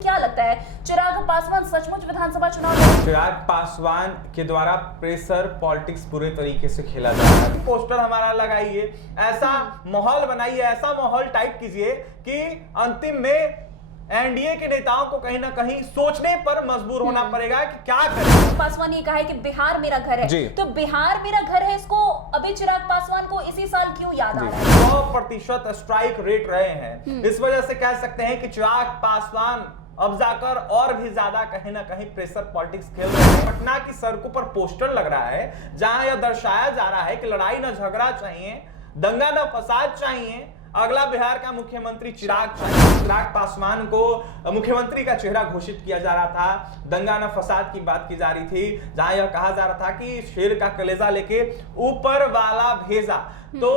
क्या लगता है चिराग पासवान सचमुच विधानसभा चुनाव लड़ेंगे? चिराग पासवान के द्वारा प्रेशर पॉलिटिक्स पूरे तरीके से खेला जा रहा है। पोस्टर हमारा लगाइए, ऐसा माहौल बनाइए, ऐसा माहौल टाइप कीजिए कि अंतिम में एनडीए के नेताओं को कहीं ना कहीं सोचने पर मजबूर होना पड़ेगा कि क्या करें। पासवान ने कहा है कि बिहार मेरा घर है, तो बिहार मेरा घर है, इसको अभी चिराग पासवान को इसी साल क्यों याद आ रहा है? 100% स्ट्राइक रेट रहे हैं, इस वजह से कह सकते हैं कि चिराग पासवान अब जाकर और भी ज्यादा कहीं ना कहीं प्रेशर पॉलिटिक्स खेल रहे हैं। पटना की सड़कों पर पोस्टर लग रहा है जहां यह दर्शाया जा रहा है कि लड़ाई न झगड़ा चाहिए, दंगा न फसाद चाहिए, अगला बिहार का मुख्यमंत्री चिराग चाहिए। चिराग पासवान को मुख्यमंत्री का चेहरा घोषित किया जा रहा था, दंगा न फसाद की बात की जा रही थी, जहां यह कहा जा रहा था कि शेर का कलेजा लेके ऊपर वाला भेजा। तो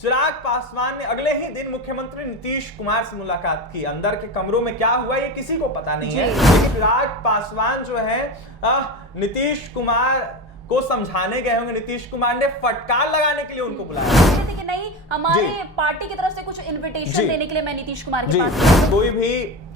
चिराग पासवान ने अगले ही दिन मुख्यमंत्री नीतीश कुमार से मुलाकात की। अंदर के कमरों में क्या हुआ ये किसी को पता नहीं है, लेकिन चिराग पासवान जो है नीतीश कुमार को समझाने गए होंगे। नीतीश कुमार ने फटकार लगाने के लिए उनको बुलाया कि नहीं, हमारे पार्टी की तरफ से कुछ इनविटेशन देने के लिए मैं नीतीश कुमार के पास। कोई भी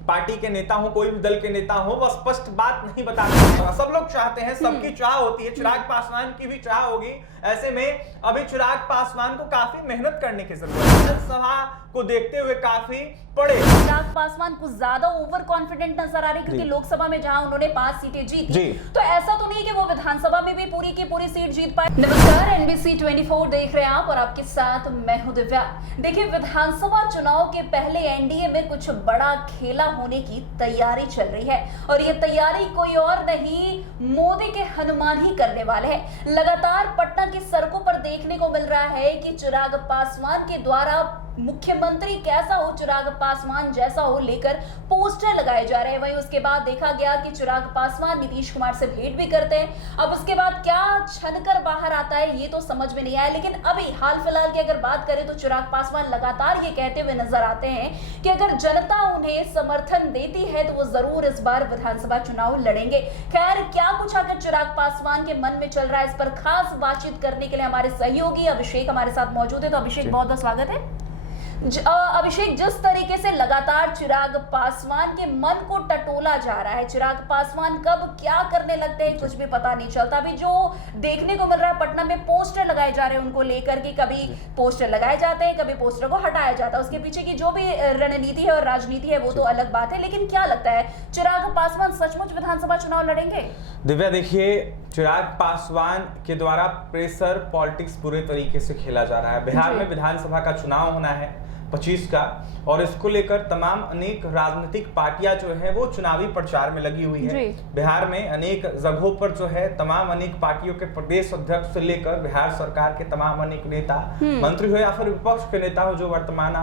पार्टी के नेता हो, कोई भी दल के नेता हो, वो स्पष्ट बात नहीं बताते। सब लोग चाहते हैं, सबकी चाह होती है, चिराग पासवान की भी चाह होगी। ऐसे में अभी चिराग पासवान को काफी मेहनत करने की जरूरत है। विधानसभा को देखते हुए काफी पड़े। चिराग पासवान कुछ ज्यादा ओवर कॉन्फिडेंट नजर आ रहे हैं, क्योंकि लोकसभा में जहां उन्होंने 5 सीटें जीती, तो ऐसा तो नहीं कि वो विधानसभा में भी पूरी की पूरी सीट जीत पाए। नमस्कार, NBC 24 देख रहे हैं आप और आपके साथ मैं हूं दिव्या। देखिए, विधानसभा चुनाव के पहले एनडीए में कुछ बड़ा खेला होने की तैयारी चल रही है, और ये तैयारी कोई और नहीं, मोदी के हनुमान ही करने वाले हैं। लगातार पटना की सड़कों पर देखने को मिल रहा है कि चिराग पासवान के द्वारा मुख्यमंत्री कैसा हो, चिराग पासवान जैसा हो लेकर पोस्टर लगाए जा रहे हैं। वहीं उसके बाद देखा गया कि चिराग पासवान नीतीश कुमार से भेंट भी करते हैं। अब उसके बाद क्या छनकर बाहर आता है ये तो समझ में नहीं आया, लेकिन अभी हाल फिलहाल की अगर बात करें तो चिराग पासवान लगातार ये कहते हुए नजर आते हैं कि अगर जनता उन्हें समर्थन देती है तो वो जरूर इस बार विधानसभा चुनाव लड़ेंगे। खैर, क्या कुछ अगर चिराग पासवान के मन में चल रहा है, इस पर खास बातचीत करने के लिए हमारे सहयोगी अभिषेक हमारे साथ मौजूद है। तो अभिषेक, बहुत बहुत स्वागत है। अभिषेक, जिस तरीके से लगातार चिराग पासवान के मन को टटोला जा रहा है, चिराग पासवान कब क्या करने लगते हैं कुछ भी पता नहीं चलता। अभी जो देखने को मिल रहा है, पटना में पोस्टर लगाए जा रहे हैं उनको लेकर के, कभी पोस्टर लगाए जाते हैं, कभी पोस्टर को हटाया जाता है। उसके पीछे की जो भी रणनीति है और राजनीति है वो तो अलग बात है, लेकिन क्या लगता है चिराग पासवान सचमुच विधानसभा चुनाव लड़ेंगे? दिव्या, देखिए, चिराग पासवान के द्वारा प्रेशर पॉलिटिक्स पूरे तरीके से खेला जा रहा है। बिहार में विधानसभा का चुनाव होना है 25 का, और इसको लेकर तमाम अनेक राजनीतिक पार्टियां जो है वो चुनावी प्रचार में लगी हुई है। बिहार में अनेक जगहों पर जो है तमाम अनेक पार्टियों के प्रदेश अध्यक्ष से लेकर बिहार सरकार के तमाम अनेक नेता, मंत्री हो या फिर विपक्ष के नेता हो, जो वर्तमान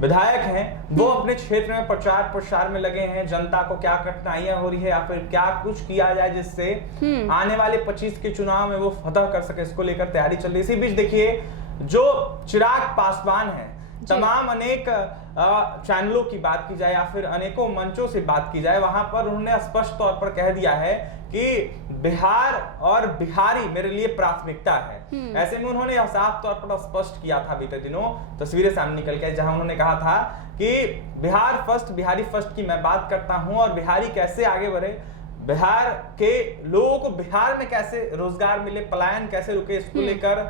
विधायक हैं, वो अपने क्षेत्र में प्रचार प्रसार में लगे हैं। जनता को क्या कठिनाइयां हो रही है या फिर क्या कुछ किया जाए जिससे आने वाले 25 के चुनाव में वो फतह कर सके, इसको लेकर तैयारी चल रही है। इसी बीच देखिए, जो चिराग पासवान है, तमाम अनेक चैनलों की बात की जाए या फिर अनेकों मंचों से बात की जाए, वहां पर उन्होंने स्पष्ट तौर पर कह दिया है कि बिहार और बिहारी मेरे लिए प्राथमिकता है। ऐसे में उन्होंने यह साफ तौर पर स्पष्ट किया था बीते दिनों, तस्वीरें सामने निकल के, जहां उन्होंने कहा था कि बिहार फर्स्ट, बिहारी फर्स्ट की मैं बात करता हूं, और बिहारी कैसे आगे बढ़े, बिहार के लोगों को बिहार में कैसे रोजगार मिले, पलायन कैसे रुके, इसको लेकर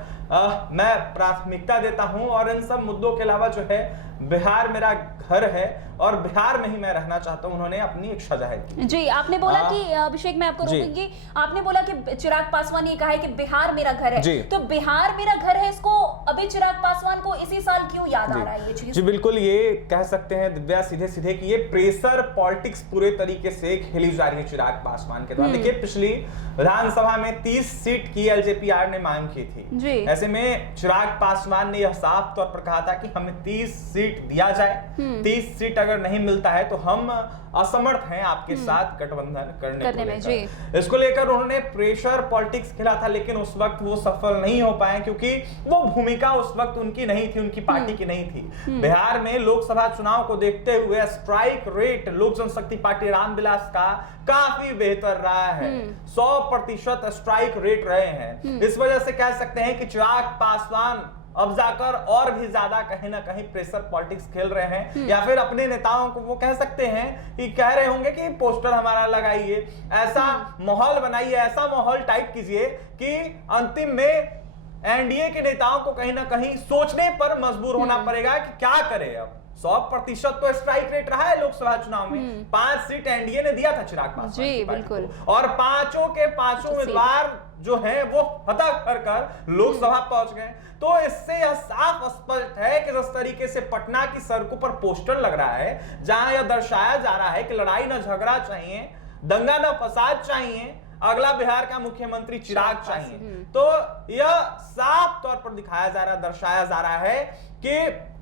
मैं प्राथमिकता देता हूं। और इन सब मुद्दों के अलावा जो है, बिहार मेरा घर है और बिहार में ही मैं रहना चाहता हूं, उन्होंने अपनी इच्छा जाहिर की। जी, आपने बोला कि अभिषेक, मैं आपको रोकूंगी, आपने बोला कि चिराग पासवान ने कहा है कि बिहार मेरा घर है, तो बिहार मेरा घर है, इसको अभी चिराग पासवान को इसी साल क्यों याद आ रहा है ये चीज? जी बिल्कुल, ये कह सकते हैं दिव्या सीधे सीधे कि ये प्रेशर पॉलिटिक्स पूरे तरीके से खेली जा रही है चिराग पासवान के द्वारा। देखिए, पिछली विधानसभा में 30 सीट की एलजेपीआर ने मांग की थी। ऐसे में चिराग पासवान ने यह साफ तौर पर कहा था कि हमें 30 सीट दिया जाए, 30 सीट अगर नहीं मिलता है तो हम असमर्थ हैं आपके साथ गठबंधन करने में। इसको लेकर उन्होंने प्रेशर पॉलिटिक्स खेला था, लेकिन उस वक्त वो सफल नहीं हो पाए, क्योंकि वो भूमिका उस वक्त उनकी नहीं थी, उनकी पार्टी की नहीं थी। बिहार में लोकसभा चुनाव को देखते हुए स्ट्राइक रेट लोक जनशक्ति पार्टी रामविलास का काफी बेहतर रहा है। 100% स्ट्राइक रेट रहे हैं। इस वजह से कह सकते हैं कि चिराग पासवान अब जाकर और भी ज्यादा कहीं ना कहीं प्रेशर पॉलिटिक्स खेल रहे हैं, या फिर अपने नेताओं को वो कह सकते हैं कि कह रहे होंगे कि पोस्टर हमारा लगाइए, ऐसा माहौल बनाइए, ऐसा माहौल टाइप कीजिए कि अंतिम में एनडीए के नेताओं को कहीं ना कहीं सोचने पर मजबूर होना पड़ेगा कि क्या करें। अब 100% तो स्ट्राइक रेट रहा है लोकसभा चुनाव में, 5 सीट एनडीए ने दिया था चिराग पासवान जी बिल्कुल, और पांचों के पांचों उम्मीदवार जो हैं वो फतह कर लोकसभा पहुंच गए। तो इससे यह साफ स्पष्ट है कि जिस तरीके से पटना की सड़कों पर पोस्टर लग रहा है, जहां यह दर्शाया जा रहा है कि लड़ाई न झगड़ा चाहिए, दंगा न फसाद चाहिए, अगला बिहार का मुख्यमंत्री चिराग चाहिए, तो यह साफ तौर पर दिखाया जा रहा, दर्शाया जा रहा है कि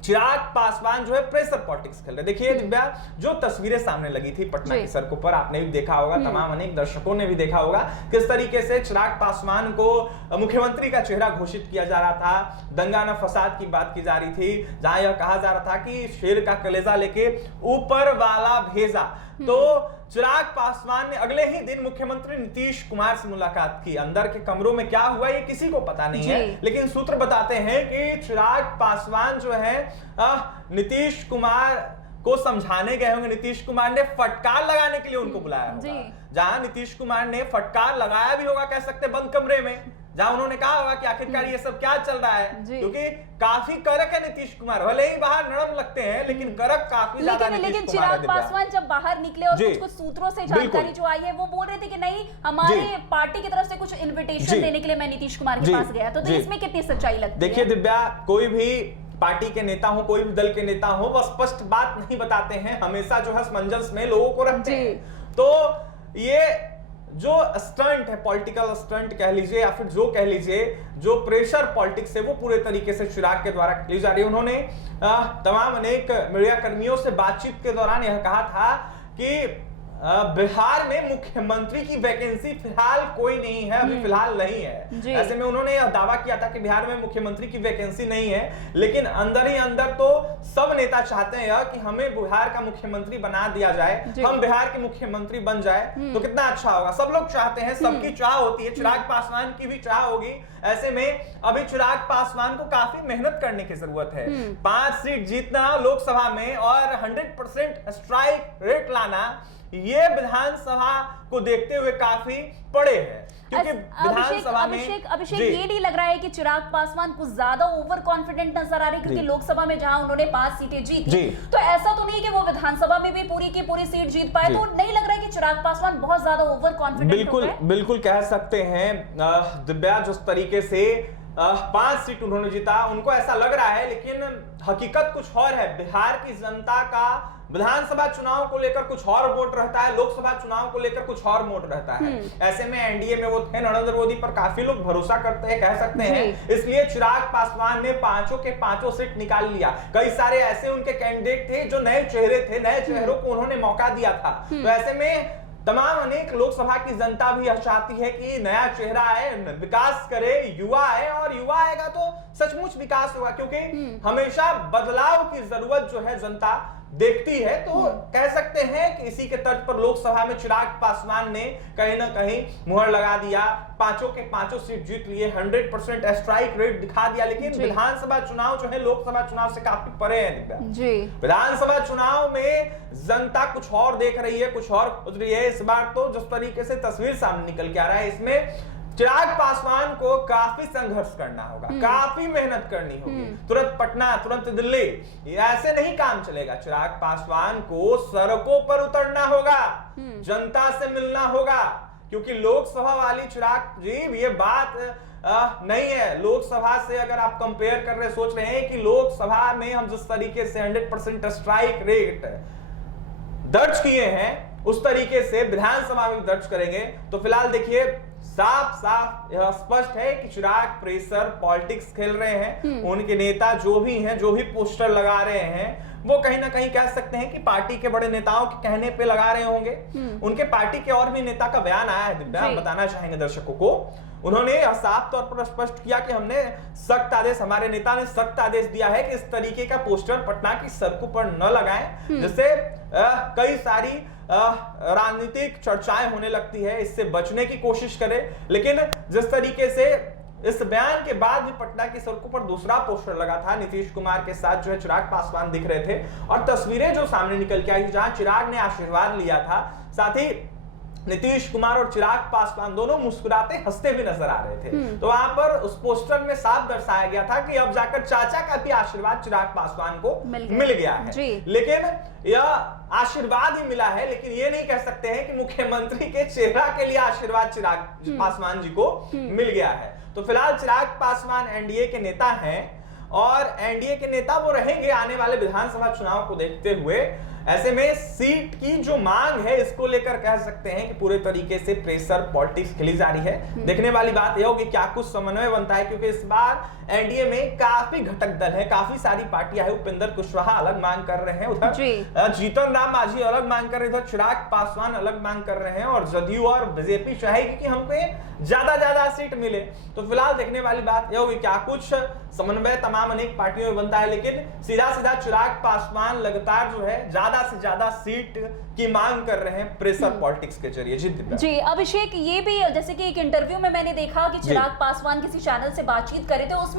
चिराग पासवान जो है प्रेशर पॉलिटिक्स खेल रहे। देखिए दिव्या, जो तस्वीरें सामने लगी थी पटना की सड़कों पर, आपने भी देखा होगा, तमाम अनेक दर्शकों ने भी देखा होगा किस तरीके से चिराग पासवान को मुख्यमंत्री का चेहरा घोषित किया जा रहा था, दंगा न फसाद की बात की जा रही थी, जहां यह कहा जा रहा था कि शेर का कलेजा लेके ऊपर वाला भेजा। तो चिराग पासवान ने अगले ही दिन मुख्यमंत्री नीतीश कुमार से मुलाकात की। अंदर के कमरों में क्या हुआ ये किसी को पता नहीं है, लेकिन सूत्र बताते हैं कि चिराग पासवान जो है नीतीश कुमार को समझाने गए होंगे। नीतीश कुमार ने फटकार लगाने के लिए उनको बुलाया होगा, जहां नीतीश कुमार ने फटकार लगाया भी होगा, कह सकते बंद कमरे में, जहां उन्होंने कहा होगा कि आखिरकार ये सब क्या चल रहा है, क्योंकि काफी कड़क है नीतीश कुमार, भले ही बाहर नरम लगते हैं लेकिन कड़क काफी ज्यादा लेकिन चिराग पासवान जब बाहर निकले और कुछ सूत्रों से जानकारी जो आई है वो बोल रहे थे कि नहीं, हमारे पार्टी की तरफ से कुछ इन्विटेशन देने के लिए मैं नीतीश कुमार के पास गया। तो इसमें कितनी सच्चाई लगती है? देखिए दिव्या, कोई भी पार्टी के नेता हो, कोई भी दल के नेता हो, वो स्पष्ट बात नहीं बताते हैं, हमेशा जो है असमंजस में लोगों को रखते हैं। तो ये जो स्टंट है, पॉलिटिकल स्टंट कह लीजिए या फिर जो कह लीजिए, जो प्रेशर पॉलिटिक्स है वो पूरे तरीके से चिराग के द्वारा की जा रही है। उन्होंने तमाम अनेक मीडिया कर्मियों से बातचीत के दौरान यह कहा था कि बिहार में मुख्यमंत्री की वैकेंसी फिलहाल कोई नहीं है, अभी फिलहाल नहीं है। ऐसे में उन्होंने यह दावा किया था कि बिहार में मुख्यमंत्री की वैकेंसी नहीं है, लेकिन अंदर ही अंदर तो सब नेता चाहते हैं कि हमें बिहार का मुख्यमंत्री बना दिया जाए, हम बिहार के मुख्यमंत्री बन जाए तो कितना अच्छा होगा। सब लोग चाहते हैं, सबकी चाह होती है, चिराग पासवान की भी चाह होगी। ऐसे में अभी चिराग पासवान को काफी मेहनत करने की जरूरत है। 5 सीट जीतना लोकसभा में और 100% स्ट्राइक रेट लाना, ये विधानसभा को देखते हुए काफी बड़े हैं, क्योंकि विधानसभा में अभिषेक ये नहीं लग रहा है कि चिराग पासवान कुछ ज्यादा ओवर कॉन्फिडेंट नजर आ रहे, क्योंकि लोकसभा में जहां उन्होंने 5 सीटें जीती, तो ऐसा तो नहीं कि वो विधानसभा में भी पूरी की पूरी सीट जीत पाए, तो नहीं लग रहा है कि चिराग पासवान बहुत ज्यादा ओवर कॉन्फिडेंट? बिल्कुल कह सकते हैं दिव्या, जिस तरीके से 5 सीट उन्होंने जीता, उनको ऐसा लग रहा है, लेकिन हकीकत कुछ और है। बिहार की जनता का विधानसभा चुनाव को लेकर कुछ और वोट रहता है, लोकसभा चुनाव को लेकर कुछ और वोट रहता है। ऐसे में एनडीए में वो थे, नरेंद्र मोदी पर काफी लोग भरोसा करते हैं, कह सकते हैं, इसलिए चिराग पासवान ने पांचों के पांचों सीट निकाल लिया। कई सारे ऐसे उनके कैंडिडेट थे जो नए चेहरे थे, नए चेहरों को उन्होंने मौका दिया था। तो ऐसे में तमाम अनेक लोकसभा की जनता भी चाहती है कि नया चेहरा आए, विकास करे, युवा आए, और युवा आएगा तो सचमुच विकास होगा, क्योंकि हमेशा बदलाव की जरूरत जो है जनता देखती है। तो कह सकते हैं कि इसी के तर्ज पर लोकसभा में चिराग पासवान ने कहीं ना कहीं मुहर लगा दिया, पांचों के पांचों सीट जीत लिए, 100% स्ट्राइक रेट दिखा दिया। लेकिन विधानसभा चुनाव जो है लोकसभा चुनाव से काफी परे है। विधानसभा चुनाव में जनता कुछ और देख रही है, कुछ और सोच रही है। इस बार तो जिस तरीके से तस्वीर सामने निकल के आ रहा है, इसमें चिराग पासवान को काफी संघर्ष करना होगा, काफी मेहनत करनी होगी। तुरंत पटना, तुरंत दिल्ली, ऐसे नहीं काम चलेगा। चिराग पासवान को सड़कों पर उतरना होगा, जनता से मिलना होगा, क्योंकि लोकसभा वाली चिराग जी ये बात नहीं है। लोकसभा से अगर आप कंपेयर कर रहे, सोच रहे हैं कि लोकसभा में हम जिस तरीके से 100% स्ट्राइक रेट दर्ज किए हैं, उस तरीके से विधानसभा में दर्ज करेंगे, तो फिलहाल देखिए साफ साफ यह स्पष्ट है कि चिराग प्रेशर पॉलिटिक्स खेल रहे हैं। उनके नेता जो भी हैं, जो भी पोस्टर लगा रहे हैं, वो कहीं ना कहीं कह सकते हैं कि पार्टी के बड़े नेताओं के कहने पे लगा रहे होंगे। उनके पार्टी के और भी नेता का बयान आया है दिव्या, हम बताना चाहेंगे दर्शकों को। उन्होंने साफ तौर पर स्पष्ट किया कि हमने सख्त आदेश, हमारे नेता ने सख्त आदेश दिया है कि इस तरीके का पोस्टर पटना की सड़कों पर न लगाएं, जिससे कई सारी राजनीतिक चर्चाएं होने लगती है, इससे बचने की कोशिश करें। लेकिन जिस तरीके से इस बयान के बाद भी पटना की सड़कों पर दूसरा पोस्टर लगा था। नीतीश कुमार के साथ जो है चिराग पासवान दिख रहे थे और तस्वीरें जो सामने निकल के आई जहां चिराग ने आशीर्वाद लिया था, साथ ही नीतीश कुमार और चिराग पासवान दोनों मुस्कुराते हंसते भी नजर आ रहे थे। तो वहां पर उस पोस्टर में साफ दर्शाया गया था कि अब जाकर चाचा का भी आशीर्वाद चिराग पासवान को मिल गया है। लेकिन यह आशीर्वाद ही मिला है, लेकिन ये नहीं कह सकते हैं कि मुख्यमंत्री के चेहरा के लिए आशीर्वाद चिराग पासवान जी को मिल गया है। तो फिलहाल चिराग पासवान एनडीए के नेता हैं और एनडीए के नेता वो रहेंगे आने वाले विधानसभा चुनाव को देखते हुए। ऐसे में सीट की जो मांग है इसको लेकर कह सकते हैं कि पूरे तरीके से प्रेशर पॉलिटिक्स खेली जा रही है। देखने वाली बात यह होगी क्या कुछ समन्वय बनता है, क्योंकि इस बार एनडीए में काफी घटक दल है, काफी सारी पार्टियां हैं। उपेंद्र कुशवाहा अलग मांग कर रहे हैं, उधर जीतन राम मांझी अलग मांग कर रहे हैं, उधर चिराग पासवान अलग मांग कर रहे हैं और जदयू और बीजेपी चाहेगी कि हमको ज्यादा सीट मिले। तो फिलहाल देखने वाली बात यह होगी क्या कुछ समन्वय तमाम अनेक पार्टियों में बनता है, लेकिन सीधा चिराग पासवान लगातार जो है ज्यादा से ज्यादा सीट की मांग कर रहे हैं प्रेशर पॉलिटिक्स के जरिए। जी अभिषेक, ये भी जैसे कि एक इंटरव्यू में मैंने देखा कि चिराग पासवान किसी चैनल से बातचीत कर रहे थे, उसमें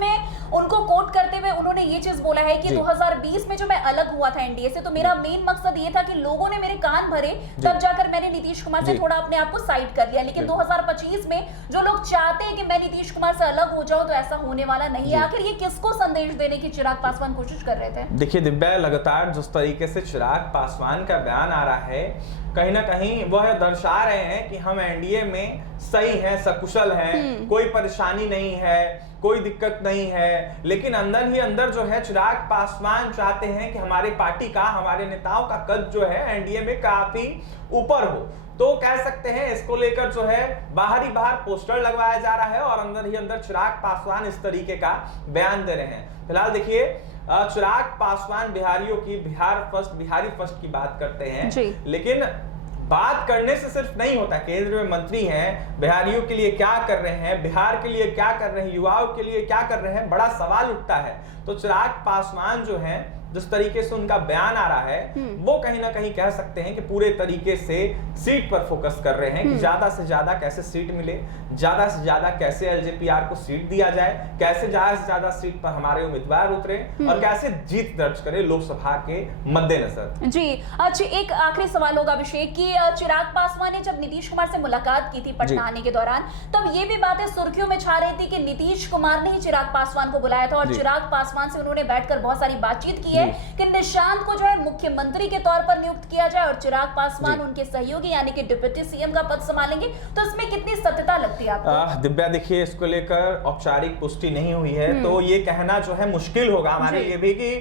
उनको कोट करते हुए उन्होंने ये चीज बोला है कि 2020 में जो मैं अलग हुआ था एनडीए से, तो मेरा मेन मकसद ये था कि लोगों ने मेरे कान भरे, तब जाकर मैंने नीतीश कुमार से थोड़ा अपने आप को साइड कर लिया। लेकिन 2025 में जो लोग चाहते हैं कि मैं नीतीश कुमार से अलग हो जाऊं, तो ऐसा होने वाला नहीं है। आखिर ये किसको संदेश देने की चिराग पासवान कोशिश कर रहे थे? देखिए दिव्या, लगातार जिस तरीके से चिराग पासवान का बयान आ रहा है, कहीं ना कहीं वह दर्शा रहे हैं कि हम एनडीए में सही हैं, सकुशल हैं, कोई परेशानी नहीं है, कोई दिक्कत नहीं है। लेकिन अंदर ही अंदर जो है चिराग पासवान चाहते हैं कि हमारे पार्टी का, हमारे नेताओं का कद जो है एनडीए में काफी ऊपर हो। तो कह सकते हैं इसको लेकर जो है बाहर पोस्टर लगवाया जा रहा है और अंदर ही अंदर चिराग पासवान इस तरीके का बयान दे रहे हैं। फिलहाल देखिए, चिराग पासवान बिहारियों की बिहारी फर्स्ट की बात करते हैं, लेकिन बात करने से सिर्फ नहीं होता। केंद्र में मंत्री हैं, बिहारियों के लिए क्या कर रहे हैं, बिहार के लिए क्या कर रहे हैं, युवाओं के लिए क्या कर रहे हैं, बड़ा सवाल उठता है। तो चिराग पासवान जो है जिस तरीके से उनका बयान आ रहा है, वो कहीं ना कहीं कह सकते हैं कि पूरे तरीके से सीट पर फोकस कर रहे हैं कि ज्यादा से ज्यादा कैसे सीट मिले, ज्यादा से ज्यादा कैसे एलजेपीआर को सीट दिया जाए, कैसे ज्यादा से ज्यादा सीट पर हमारे उम्मीदवार उतरे और कैसे जीत दर्ज करें लोकसभा के मद्देनजर। जी अच्छा, एक आखिरी सवाल होगा अभिषेक की चिराग पासवान ने जब नीतीश कुमार से मुलाकात की थी पटना आने के दौरान, तब ये भी बातें सुर्खियों में छा रही थी कि नीतीश कुमार ने ही चिराग पासवान को बुलाया था और चिराग पासवान से उन्होंने बैठकर बहुत सारी बातचीत की है कि निशांत को जो है मुख्यमंत्री के तौर पर नियुक्त किया जाए और चिराग पासवान उनके सहयोगी यानी कि डिप्टी सीएम का पद संभालेंगे। तो इसमें कितनी सत्यता लगती है आपको? दिव्या देखिए, इसको लेकर औपचारिक पुष्टि नहीं हुई है, तो ये कहना जो है मुश्किल होगा हमारे लिए भी कि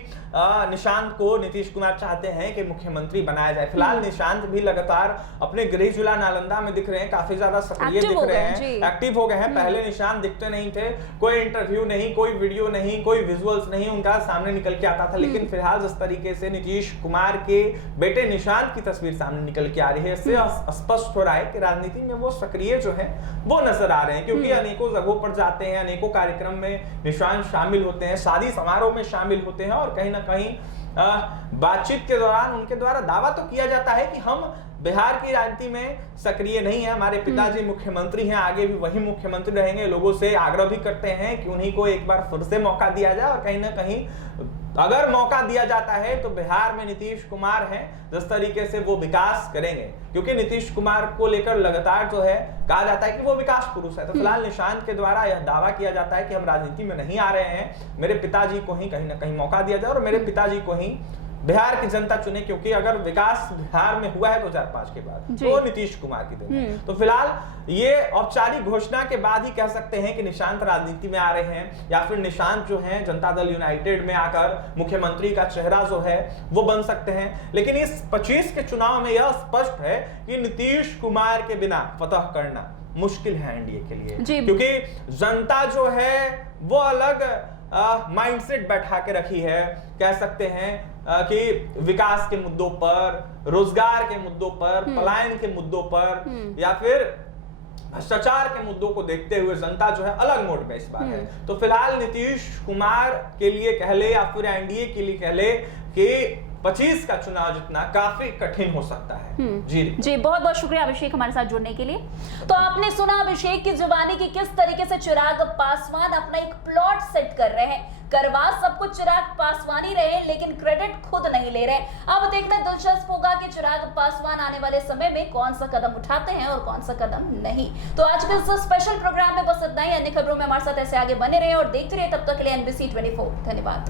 निशांत को नीतीश कुमार चाहते हैं कि मुख्यमंत्री बनाया जाए। फिलहाल निशांत भी लगातार अपने गृह जिला नालंदा में दिख रहे हैं, काफी ज्यादा सक्रिय दिख रहे हैं, एक्टिव हो गए हैं। पहले निशांत दिखते नहीं थे, कोई इंटरव्यू नहीं, कोई वीडियो नहीं, कोई विजुअल्स नहीं उनका सामने निकल के आता था। लेकिन फिलहाल जिस तरीके से नीतीश कुमार के बेटे निशांत की तस्वीर सामने निकल के आ रही है, इससे स्पष्ट हो रहा है कि राजनीति में वो सक्रिय जो है वो नजर आ रहे हैं, क्योंकि अनेकों जगहों पर जाते हैं, अनेकों कार्यक्रम में निशांत शामिल होते हैं, शादी समारोह में शामिल होते हैं और कहीं ना कहीं बातचीत के दौरान उनके द्वारा दावा तो किया जाता है कि हम बिहार की राजनीति में सक्रिय नहीं है, हमारे पिताजी मुख्यमंत्री हैं, आगे भी वही मुख्यमंत्री रहेंगे। लोगों से आग्रह भी करते हैं कि उन्हीं को एक बार फिर से मौका दिया जाए और कहीं ना कहीं अगर मौका दिया जाता है तो बिहार में नीतीश कुमार हैं, जिस तरीके से वो विकास करेंगे, क्योंकि नीतीश कुमार को लेकर लगातार जो है कहा जाता है कि वो विकास पुरुष है। तो फिलहाल निशांत के द्वारा यह दावा किया जाता है कि हम राजनीति में नहीं आ रहे हैं, मेरे पिताजी को ही कहीं ना कहीं मौका दिया जाए और मेरे पिताजी को ही बिहार की जनता चुने, क्योंकि अगर विकास बिहार में हुआ है 2005 के बाद तो नीतीश कुमार की देन है। तो फिलहाल ये औपचारिक घोषणा के बाद ही कह सकते हैं कि निशांत राजनीति में आ रहे हैं या फिर निशांत जो है जनता दल यूनाइटेड में आकर मुख्यमंत्री का चेहरा जो है वो बन सकते हैं। लेकिन इस 25 के चुनाव में यह स्पष्ट है कि नीतीश कुमार के बिना फतह करना मुश्किल है एनडीए के लिए, क्योंकि जनता जो है वो अलग माइंडसेट बैठा के रखी है। कह सकते हैं कि विकास के मुद्दों पर, रोजगार के मुद्दों पर, पलायन के मुद्दों पर या फिर भ्रष्टाचार के मुद्दों को देखते हुए जनता जो है अलग मोड में इस बार है। तो फिलहाल नीतीश कुमार के लिए कह ले या फिर एनडीए के लिए कह ले कि 25 का चुनाव जीतना काफी कठिन हो सकता है। जी बहुत बहुत शुक्रिया अभिषेक हमारे साथ जुड़ने के लिए। तो आपने सुना अभिषेक की जुबानी की किस तरीके से चिराग पासवान अपना एक प्लॉट सेट कर रहे हैं। करवा सब कुछ चिराग पासवान ही रहे, लेकिन क्रेडिट खुद नहीं ले रहे। अब देखना दिलचस्प होगा कि चिराग पासवान आने वाले समय में कौन सा कदम उठाते हैं और कौन सा कदम नहीं। तो आज के इस स्पेशल प्रोग्राम में बस इतना ही। अन्य खबरों में हमारे साथ ऐसे आगे बने रहे और देखते रहिए। तब तक के लिए NBC 24। धन्यवाद।